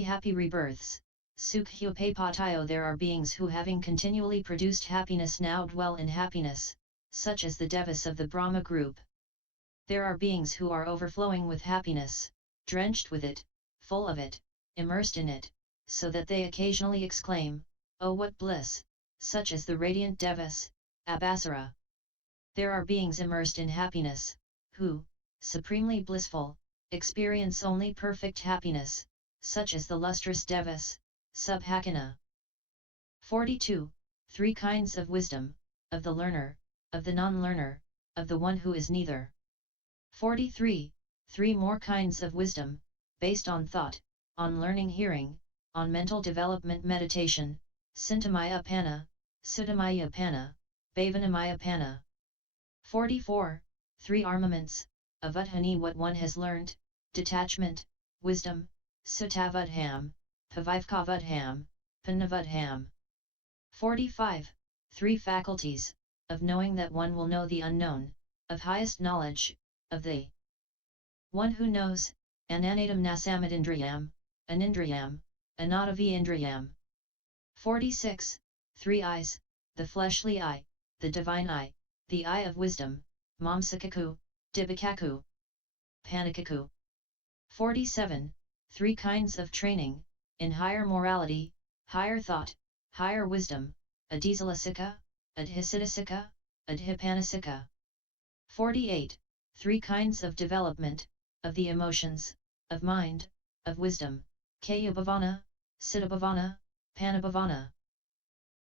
happy rebirths. Sukhyopapatayo. There are beings who, having continually produced happiness, now dwell in happiness, such as the devas of the Brahma group. There are beings who are overflowing with happiness, drenched with it, full of it, immersed in it, so that they occasionally exclaim, "Oh, what bliss!" such as the radiant devas, Abhasara. There are beings immersed in happiness, who, supremely blissful, experience only perfect happiness, such as the lustrous devas, Subhakana. 42. 3 kinds of wisdom, of the learner, of the non-learner, of the one who is neither. 43. 3 more kinds of wisdom, based on thought, on learning hearing, on mental development meditation, Sintamaya-pana, Suddhamaya-pana, Bhavanamaya-pana. 44. 3 armaments, of Uddhani, what one has learned, detachment, wisdom, Sutavudham, Pavivkavudham, Panavudham. 45. 3 faculties, of knowing that one will know the unknown, of highest knowledge, of the one who knows, Ananadam Nasamadindriyam, Anindriyam, Anadavi-indriyam. 46. 3 eyes, the fleshly eye, the divine eye, the eye of wisdom, Mamsakaku, Dibakaku, Panakaku. 47. 3 kinds of training, in higher morality, higher thought, higher wisdom, Adisalasika, Adhisiddhasika, Adhipanasika. 48. 3 kinds of development, of the emotions, of mind, of wisdom, Kayabhavana, Siddhabhavana, Panabhavana.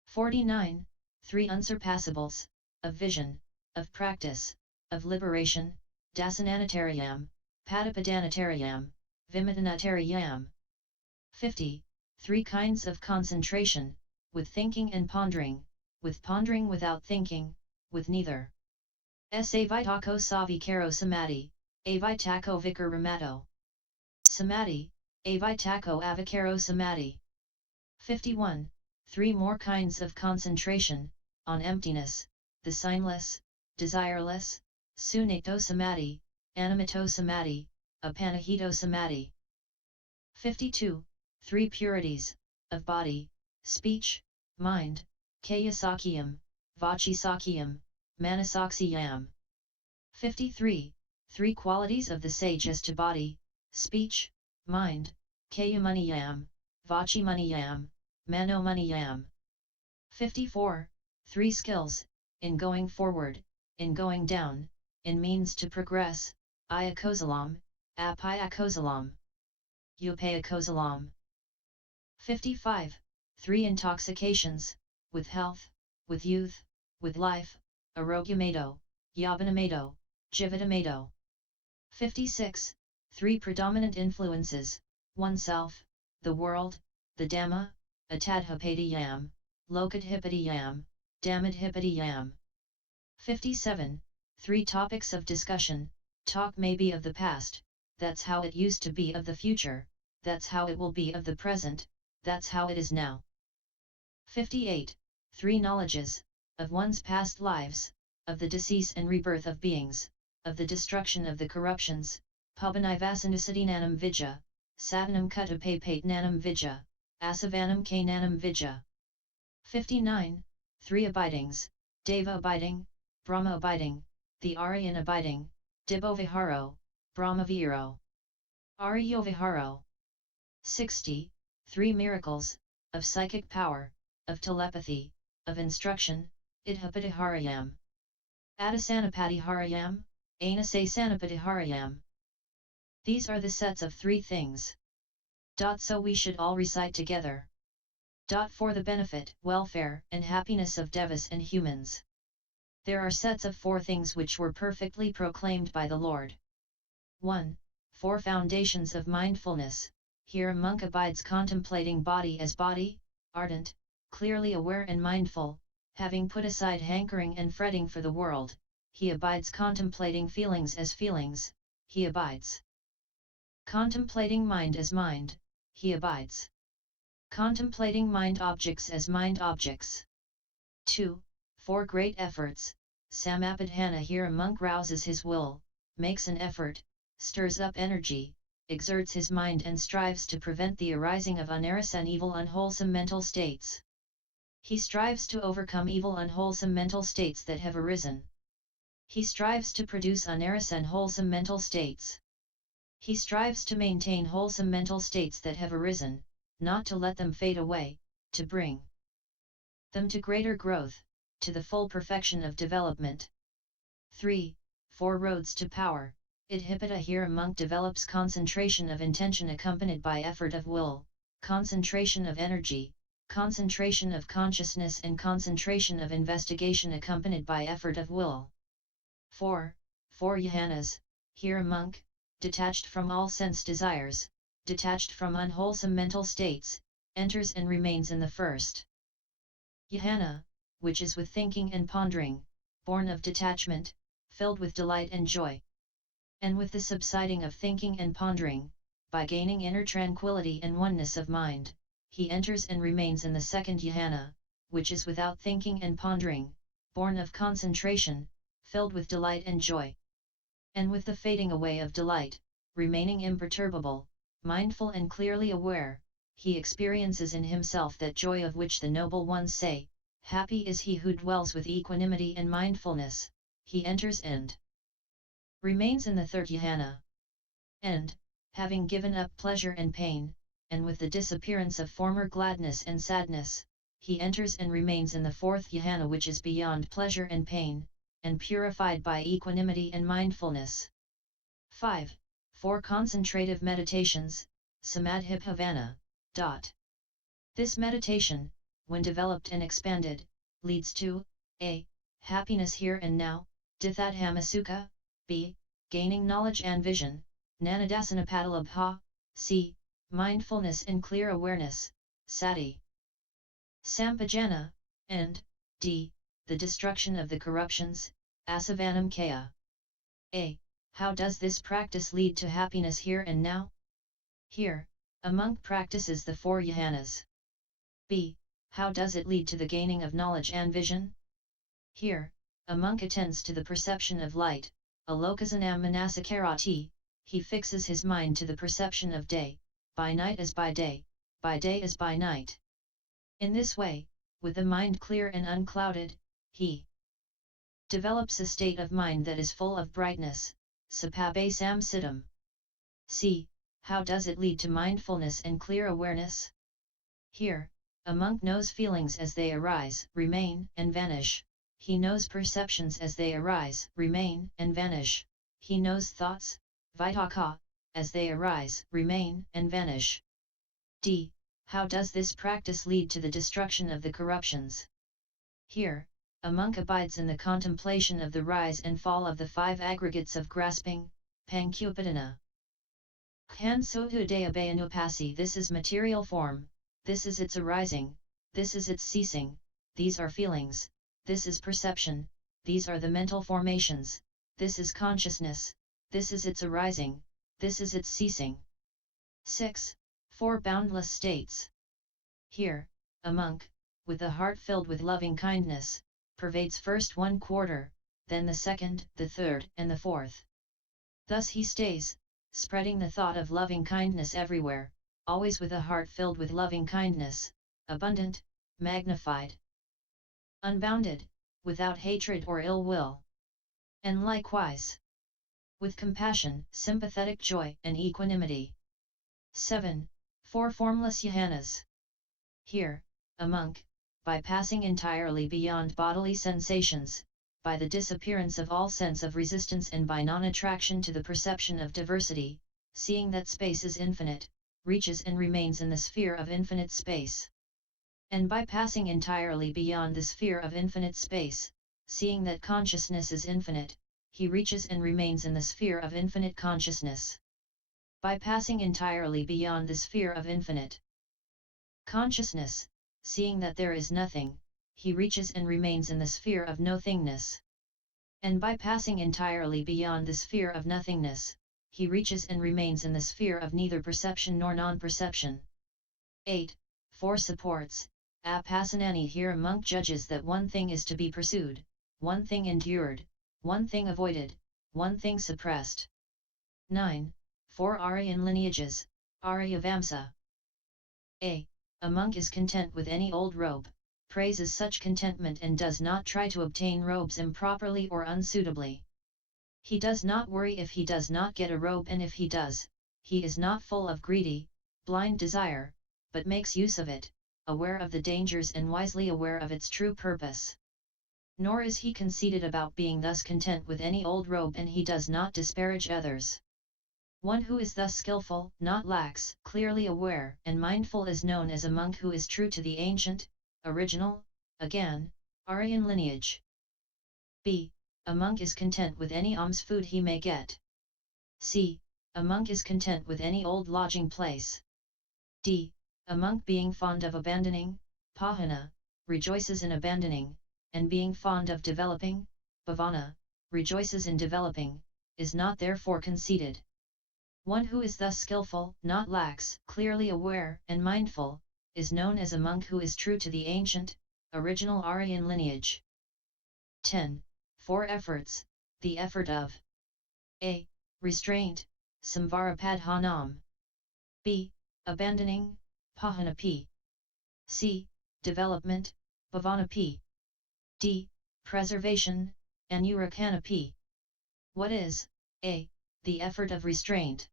49. 3 unsurpassables, of vision, of practice, of liberation, Dasananatariyam, Padapadanatariyam, Vimadanatariyam. 50. 3 kinds of concentration, with thinking and pondering, with pondering without thinking, with neither. Savitako savikaro samadhi, avitako vikaramato. Samadhi, avitako avikaro samadhi. 51. 3 more kinds of concentration, on emptiness, the signless, desireless, sunato samadhi, animato samadhi, apanahito samadhi. 52. 3 purities, of body, speech, mind, kayasakyam, vachisakyam, manasaksiyam. 53. 3 qualities of the sage as to body, speech, mind, kayamaniyam, vachimaniyam, manomaniyam. 54. 3 skills, in going forward, in going down, in means to progress, ayakosalam, apayakosalam, upayakosalam. 55. 3 intoxications, with health, with youth, with life, arogyamato, yabanamato, jivatamato. 56. 3 predominant influences, oneself, the world, the Dhamma, atadhipattiyam, lokadhipattiyam, dhammadhipattiyam. 57. 3 topics of discussion, talk may be of the past, that's how it used to be, of the future, that's how it will be, of the present, that's how it is now. 58. 3 knowledges, of one's past lives, of the decease and rebirth of beings, of the destruction of the corruptions, Pabanivasanusadinanam vidya, Satanam Kutapapatnanam vidya, Asavanam Kananam vidya. 59. 3 abidings, deva-abiding, Brahma-abiding, the Ariyan abiding, dibbo-viharo, Brahma-vihiro, ariyo-viharo. 60. 3 miracles, of psychic power, of telepathy, of instruction, iddhi-patihariyam, adesana-patihariyam, anusasani-patihariyam. These are the sets of 3 things. So we should all recite together. For the benefit, welfare, and happiness of devas and humans. There are sets of 4 things which were perfectly proclaimed by the Lord. 1. 4 foundations of mindfulness. Here a monk abides contemplating body as body, ardent, clearly aware and mindful, having put aside hankering and fretting for the world, he abides contemplating feelings as feelings, he abides. Contemplating mind as mind, he abides. Contemplating mind objects as mind objects. 2. 4 great efforts, sammappadhana. Here a monk rouses his will, makes an effort, stirs up energy, exerts his mind and strives to prevent the arising of unarisen evil unwholesome mental states. He strives to overcome evil unwholesome mental states that have arisen. He strives to produce unarisen wholesome mental states. He strives to maintain wholesome mental states that have arisen, not to let them fade away, to bring them to greater growth, to the full perfection of development. 3. 4 Roads to Power. Iddhi-patihariyam monk develops concentration of intention accompanied by effort of will, concentration of energy, concentration of consciousness and concentration of investigation accompanied by effort of will. 4 Yahanas. Here a monk, detached from all sense desires, detached from unwholesome mental states, enters and remains in the first Yahana, which is with thinking and pondering, born of detachment, filled with delight and joy. And with the subsiding of thinking and pondering, by gaining inner tranquility and oneness of mind, he enters and remains in the second Yahana, which is without thinking and pondering, born of concentration, filled with delight and joy. And with the fading away of delight, remaining imperturbable, mindful and clearly aware, he experiences in himself that joy of which the noble ones say, happy is he who dwells with equanimity and mindfulness. He enters and remains in the third Yahana. And, having given up pleasure and pain, and with the disappearance of former gladness and sadness, he enters and remains in the fourth Yahana, which is beyond pleasure and pain, and purified by equanimity and mindfulness. 5. 4 Concentrative Meditations, Samadhi-bhavana. This meditation, when developed and expanded, leads to a. Happiness here and now, ditthadhammasukha, b. Gaining knowledge and vision, nanadasana-patihariyam, c. Mindfulness and clear awareness, sati. Sampajana, and d. The destruction of the corruptions, asavannamkaya. A. How does this practice lead to happiness here and now? Here, a monk practices the 4 Yahanas. B. How does it lead to the gaining of knowledge and vision? Here, a monk attends to the perception of light, alokasanam manasakarati, he fixes his mind to the perception of day, by night as by day as by night. In this way, with the mind clear and unclouded, he develops a state of mind that is full of brightness, sapabe samsiddham. C. How does it lead to mindfulness and clear awareness? Here, a monk knows feelings as they arise, remain, and vanish. He knows perceptions as they arise, remain, and vanish. He knows thoughts, vitaka, as they arise, remain, and vanish. D. How does this practice lead to the destruction of the corruptions? Here, a monk abides in the contemplation of the rise and fall of the 5 aggregates of grasping, pancupadana. Khansohudayabhayanupasi. This is material form, this is its arising, this is its ceasing, these are feelings, this is perception, these are the mental formations, this is consciousness, this is its arising, this is its ceasing. 6. 4 Boundless States. Here, a monk, with a heart filled with loving kindness, pervades first 1 quarter, then the second, the third, and the fourth. Thus he stays, spreading the thought of loving kindness everywhere, always with a heart filled with loving kindness, abundant, magnified, unbounded, without hatred or ill will. And likewise, with compassion, sympathetic joy, and equanimity. 7. 4 Formless Yahanas. Here, a monk, by passing entirely beyond bodily sensations, by the disappearance of all sense of resistance and by non-attraction to the perception of diversity, seeing that space is infinite, reaches and remains in the sphere of infinite space. And by passing entirely beyond the sphere of infinite space, seeing that consciousness is infinite, he reaches and remains in the sphere of infinite consciousness. By passing entirely beyond the sphere of infinite consciousness, seeing that there is nothing, he reaches and remains in the sphere of nothingness. And by passing entirely beyond the sphere of nothingness, he reaches and remains in the sphere of neither perception nor non-perception. 8. 4 Supports. Apasanani. Here a monk judges that one thing is to be pursued, one thing endured, one thing avoided, one thing suppressed. 9. 4 Ariyan lineages, Arya-vamsa. A. A monk is content with any old robe, praises such contentment and does not try to obtain robes improperly or unsuitably. He does not worry if he does not get a robe, and if he does, he is not full of greedy, blind desire, but makes use of it, aware of the dangers and wisely aware of its true purpose. Nor is he conceited about being thus content with any old robe, and he does not disparage others. One who is thus skillful, not lax, clearly aware and mindful is known as a monk who is true to the ancient, original, again, Aryan lineage. B. A monk is content with any alms food he may get. C. A monk is content with any old lodging place. D. A monk being fond of abandoning, pahana, rejoices in abandoning, and being fond of developing, bhavana, rejoices in developing, is not therefore conceited. One who is thus skillful, not lax, clearly aware and mindful, is known as a monk who is true to the ancient, original Aryan lineage. 10. 4 efforts, the effort of A. Restraint, samvara-padhanam. B. Abandoning, pahana p. C. Development, bhavana p. D. Preservation, anurakana p. What is A. The effort of restraint?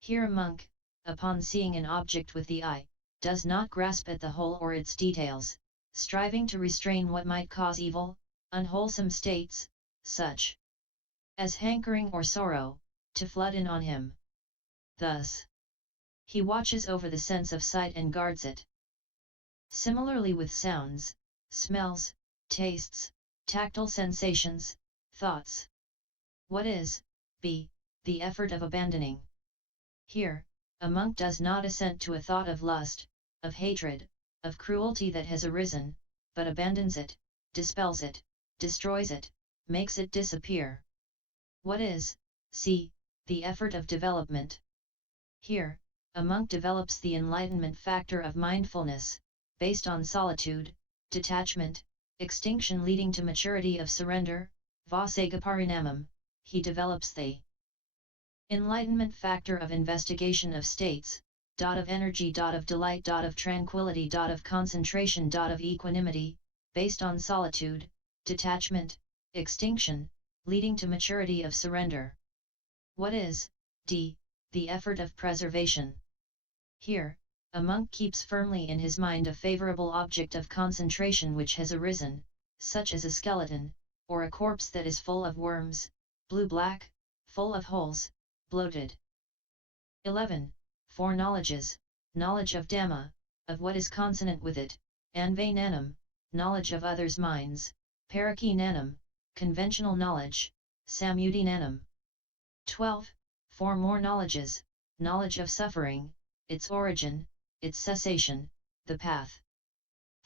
Here a monk, upon seeing an object with the eye, does not grasp at the whole or its details, striving to restrain what might cause evil, unwholesome states, such as hankering or sorrow, to flood in on him. Thus, he watches over the sense of sight and guards it. Similarly with sounds, smells, tastes, tactile sensations, thoughts. What is B. The effort of abandoning? Here, a monk does not assent to a thought of lust, of hatred, of cruelty that has arisen, but abandons it, dispels it, destroys it, makes it disappear. What is C. The effort of development? Here, a monk develops the enlightenment factor of mindfulness, based on solitude, detachment, extinction leading to maturity of surrender, vāsagaparinamam. He develops the enlightenment factor of investigation of states, of energy, of delight, of tranquility, of concentration, of equanimity, based on solitude, detachment, extinction, leading to maturity of surrender. What is D. The effort of preservation? Here, a monk keeps firmly in his mind a favorable object of concentration which has arisen, such as a skeleton, or a corpse that is full of worms, blue-black, full of holes, bloated. 11. 4 knowledges, knowledge of Dhamma, of what is consonant with it, anvayanam, knowledge of others' minds, parakhinanam, conventional knowledge, samudinanam. 12. 4 more knowledges, knowledge of suffering, its origin, its cessation, the path.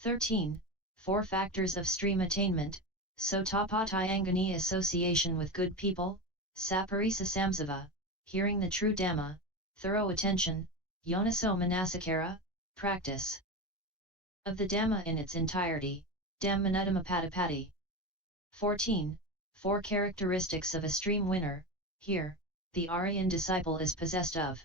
13. 4 factors of stream attainment, sotapattayangani, association with good people, saparisa samsava, hearing the true Dhamma, thorough attention, yoniso manasikara, practice of the Dhamma in its entirety, dhammanuddhamapatipatti. 14. 4 characteristics of a stream winner. Here, the Ariyan disciple is possessed of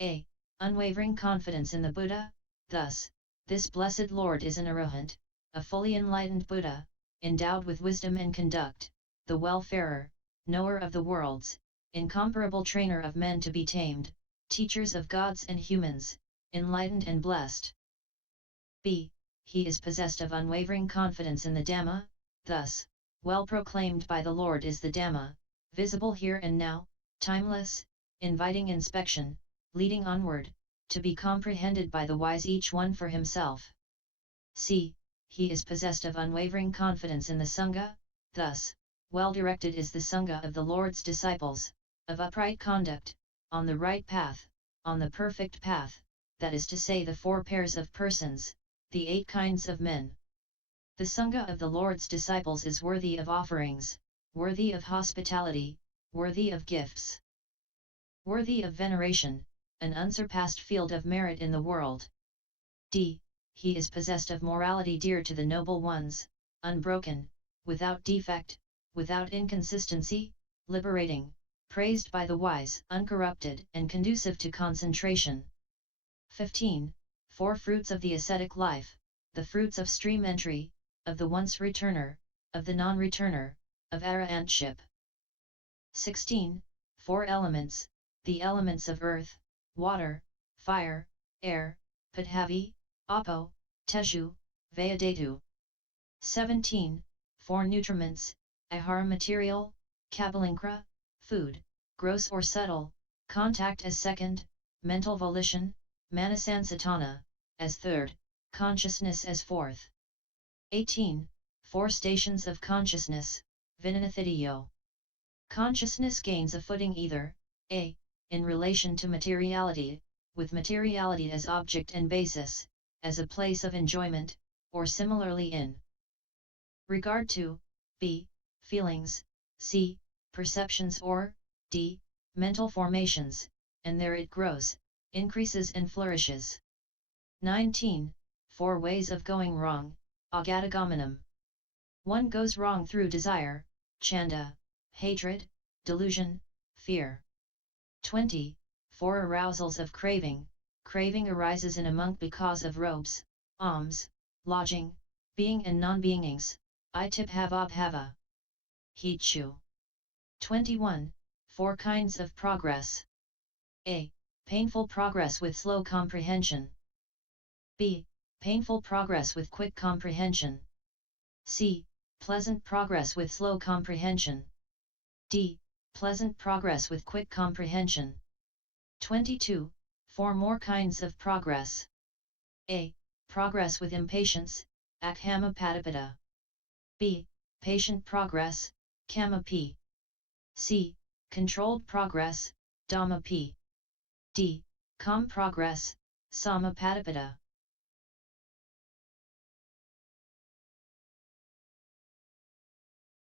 A. Unwavering confidence in the Buddha, thus, this blessed Lord is an arahant, a fully enlightened Buddha, endowed with wisdom and conduct, the welfarer, knower of the worlds, incomparable trainer of men to be tamed, teachers of gods and humans, enlightened and blessed. B. He is possessed of unwavering confidence in the Dhamma, thus, well proclaimed by the Lord is the Dhamma, visible here and now, timeless, inviting inspection, leading onward, to be comprehended by the wise each one for himself. C. He is possessed of unwavering confidence in the Sangha, thus, well directed is the Sangha of the Lord's disciples, of upright conduct, on the right path, on the perfect path, that is to say the 4 pairs of persons, the 8 kinds of men. The Sangha of the Lord's disciples is worthy of offerings, worthy of hospitality, worthy of gifts, worthy of veneration, an unsurpassed field of merit in the world. D. He is possessed of morality dear to the noble ones, unbroken, without defect, without inconsistency, liberating, praised by the wise, uncorrupted and conducive to concentration. 15. Four fruits of the ascetic life, the fruits of stream entry, of the once returner, of the non-returner, of arahantship. 16. Four elements, the elements of earth, water, fire, air, Prithvi, Apo, Teju, Vayadhatu. 17. Four nutriments, Ahara material, Kapalinkra, food, gross or subtle, contact as second, mental volition, Manasansatana, as third, consciousness as fourth. 18. Four stations of consciousness, Vinanathitiyo. Consciousness gains a footing either, a. in relation to materiality, with materiality as object and basis, as a place of enjoyment, or similarly in regard to, b. feelings, c. perceptions or, d. mental formations, and there it grows, increases and flourishes. 19. Four ways of going wrong, Agadagamanam. 1 goes wrong through desire, chanda, hatred, delusion, fear. 20. Four arousals of craving, craving arises in a monk because of robes, alms, lodging, being and non-beingings, iddhi-pathariyam. Hichu. 21. Four kinds of progress. A. Painful progress with slow comprehension. B. Painful progress with quick comprehension. C. Pleasant progress with slow comprehension. D. Pleasant progress with quick comprehension. 22. Four more kinds of progress. A. Progress with impatience, akhamapadapada. B. Patient progress, kamapi. C. Controlled progress, dhammapi. D. Calm progress, sammappadhana.